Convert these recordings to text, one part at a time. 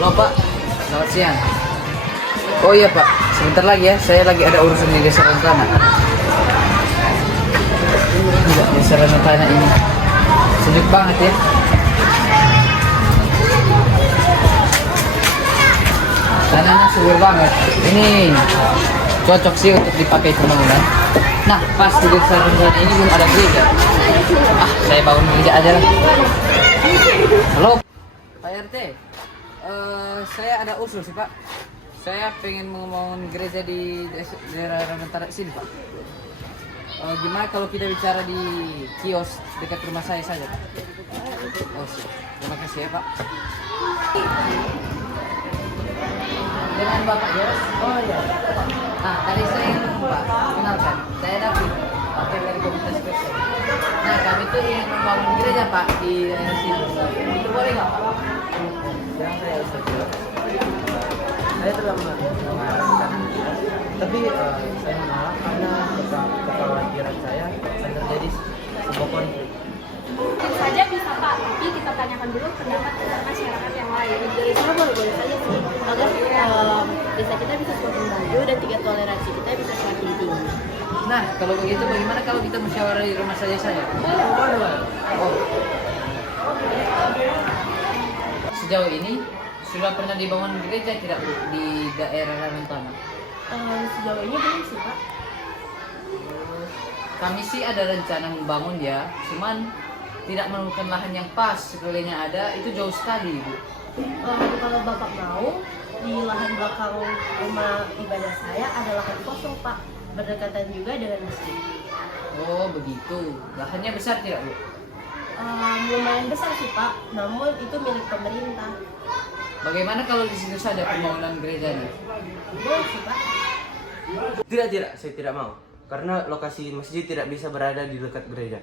Halo Pak, selamat siang. Oh iya Pak, sebentar lagi ya, saya lagi ada urusan di desa Rentana. Gila, desa Rentana ini sejuk banget ya. Tanahnya subur banget. Ini cocok sih untuk dipakai pembangunan. Nah, pas di desa Rentana ini belum ada gereja. Saya bangun gereja aja lah. Halo, Pak RT. Saya ada usul sih Pak. Saya pengen membangun gereja di daerah Rantara sini Pak. Gimana kalau kita bicara di kios dekat rumah saya saja Pak? Oh siap. Terima kasih ya Pak. Dengan Bapak Jos? Oh iya. Nah tadi saya Pak, kenalkan. Saya David, wakil dari komunitas Kristen. Nah kami tuh ingin membangun gereja Pak di daerah sini. Itu boleh nggak Pak? Yang saya Ustaz. Saya terlambat, tapi saya menolak karena kekhawatiran saya akan terjadi sebuah konflik. Mungkin saja bisa Pak, tapi kita tanyakan dulu pendapat masyarakat yang lain. Dari sana boleh-boleh saja sih, agar desa kita bisa semakin maju dan tingkat toleransi kita bisa semakin tinggi. Nah, kalau begitu bagaimana kalau kita musyawarah di rumah saja saya? Oh. Sejauh ini sudah pernah dibangun gereja tidak Bu di daerah Rantana? Sejauh ini belum sih Pak. Kami sih ada rencana membangun ya, cuman tidak menemukan lahan yang pas. Sekelilingnya ada, itu jauh sekali Bu. Kalau Bapak mau, di lahan belakang rumah ibadah saya ada lahan kosong Pak, berdekatan juga dengan masjid. Oh begitu, lahannya besar tidak Bu? Lumayan besar sih Pak, namun itu milik pemerintah. Bagaimana kalau di situ saja pembangunan gerejanya? Boleh sih Pak. Tidak, saya tidak mau. Karena lokasi masjid tidak bisa berada di dekat gereja.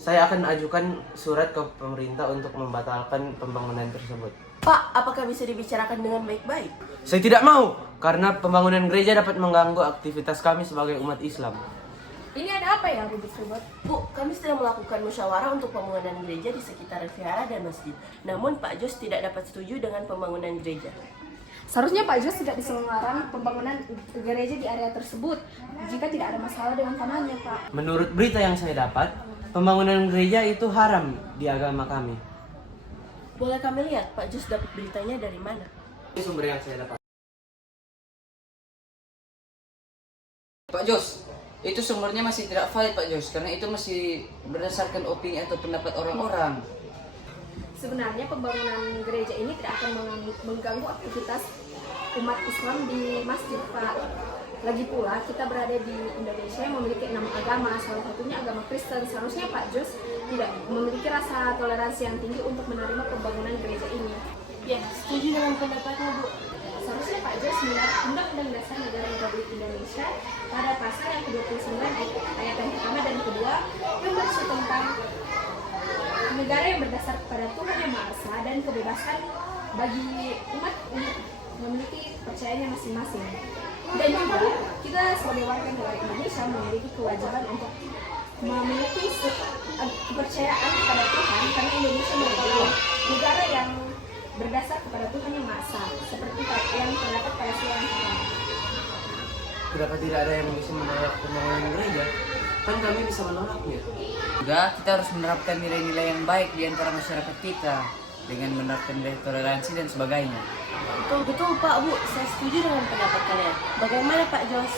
Saya akan ajukan surat ke pemerintah untuk membatalkan pembangunan tersebut. Pak, apakah bisa dibicarakan dengan baik-baik? Saya tidak mau, karena pembangunan gereja dapat mengganggu aktivitas kami sebagai umat Islam. Ini ada apa ya ribut-ribut? Bu, kami sedang melakukan musyawarah untuk pembangunan gereja di sekitar vihara dan masjid. Namun Pak Jos tidak dapat setuju dengan pembangunan gereja. Seharusnya Pak Jos tidak bisa melarang pembangunan gereja di area tersebut jika tidak ada masalah dengan tanahnya Pak. Menurut berita yang saya dapat, pembangunan gereja itu haram di agama kami. Boleh kami lihat Pak Jos dapat beritanya dari mana? Ini sumber yang saya dapat. Pak Jos, itu sumbernya masih tidak valid Pak Jos, karena itu masih berdasarkan opini atau pendapat orang-orang. Sebenarnya pembangunan gereja ini tidak akan mengganggu aktivitas umat Islam di masjid Pak. Lagi pula kita berada di Indonesia yang memiliki 6 agama, salah satunya agama Kristen. Seharusnya Pak Jos tidak memiliki rasa toleransi yang tinggi untuk menerima pembangunan gereja ini. Ya, setuju dengan pendapatnya Bu. Seharusnya Pak Jos melihat Undang-Undang Dasar Negara Republik Indonesia pada pasal yang ke-29 ayat yang pertama dan kedua yang berisi tentang negara yang berdasar kepada Tuhan Yang Maha Esa dan kebebasan bagi umat untuk memiliki kepercayaannya masing-masing. Dan juga kita sebagai warga negara Indonesia memiliki kewajiban untuk memiliki kepercayaan kepada Tuhan, karena Indonesia merupakan negara yang berdasar kepada Tuhan Yang Maha Esa, seperti yang terdapat pada surah yang pertama. Kenapa tidak ada yang bisa menolak pembangunan gereja? Kan kami bisa menolaknya. Juga kita harus menerapkan nilai-nilai yang baik di antara masyarakat kita dengan menerapkan nilai toleransi dan sebagainya. Betul Pak Bu, saya setuju dengan pendapat kalian. Bagaimana Pak Jos?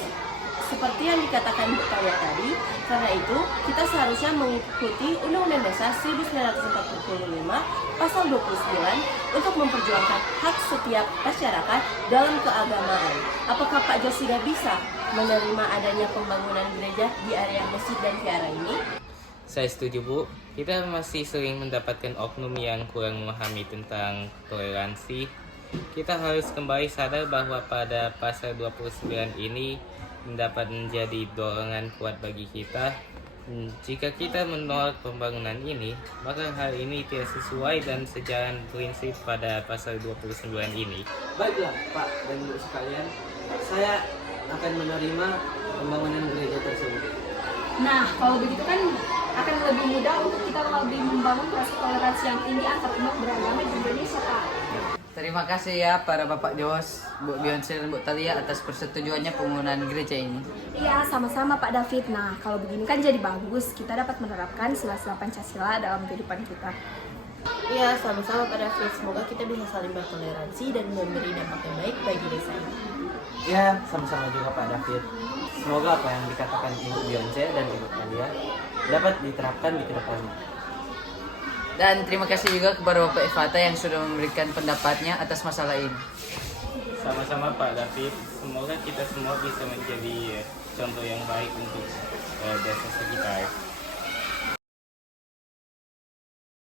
Seperti yang dikatakan Bu Kaya tadi, karena itu kita seharusnya mengikuti Undang-Undang Dasar 1945 Pasal 29 untuk memperjuangkan hak setiap masyarakat dalam keagamaan. Apakah Pak Jos tidak bisa menerima adanya pembangunan gereja di area masjid dan vihara ini? Saya setuju Bu, kita masih sering mendapatkan oknum yang kurang memahami tentang toleransi. Kita harus kembali sadar bahwa pada pasal 29 ini dapat menjadi dorongan kuat bagi kita. Jika kita menolak pembangunan ini, maka hal ini tidak sesuai dan sejalan prinsip pada pasal 29 ini. Baiklah Pak dan Bu sekalian, saya akan menerima pembangunan gereja tersebut. Nah, kalau begitu kan akan lebih mudah untuk kita lebih membangun rasa toleransi yang tinggi antar umat beragama di Indonesia Pak. Terima kasih ya para Bapak Jos, Bu Beyonce dan Bu Talia atas persetujuannya penggunaan gereja ini. Iya, sama-sama Pak David. Nah, kalau begini kan jadi bagus. Kita dapat menerapkan sila-sila Pancasila dalam kehidupan kita. Iya, sama-sama Pak David. Semoga kita bisa saling bertoleransi dan memberi dampak yang baik bagi desa ini. Ya, sama-sama juga Pak David. Semoga apa yang dikatakan Ibu Beyonce dan Ibu Talia dapat diterapkan di kedepannya. Dan terima kasih juga kepada Bapak Evata yang sudah memberikan pendapatnya atas masalah ini. Sama-sama Pak David, semoga kita semua bisa menjadi contoh yang baik untuk desa sekitar.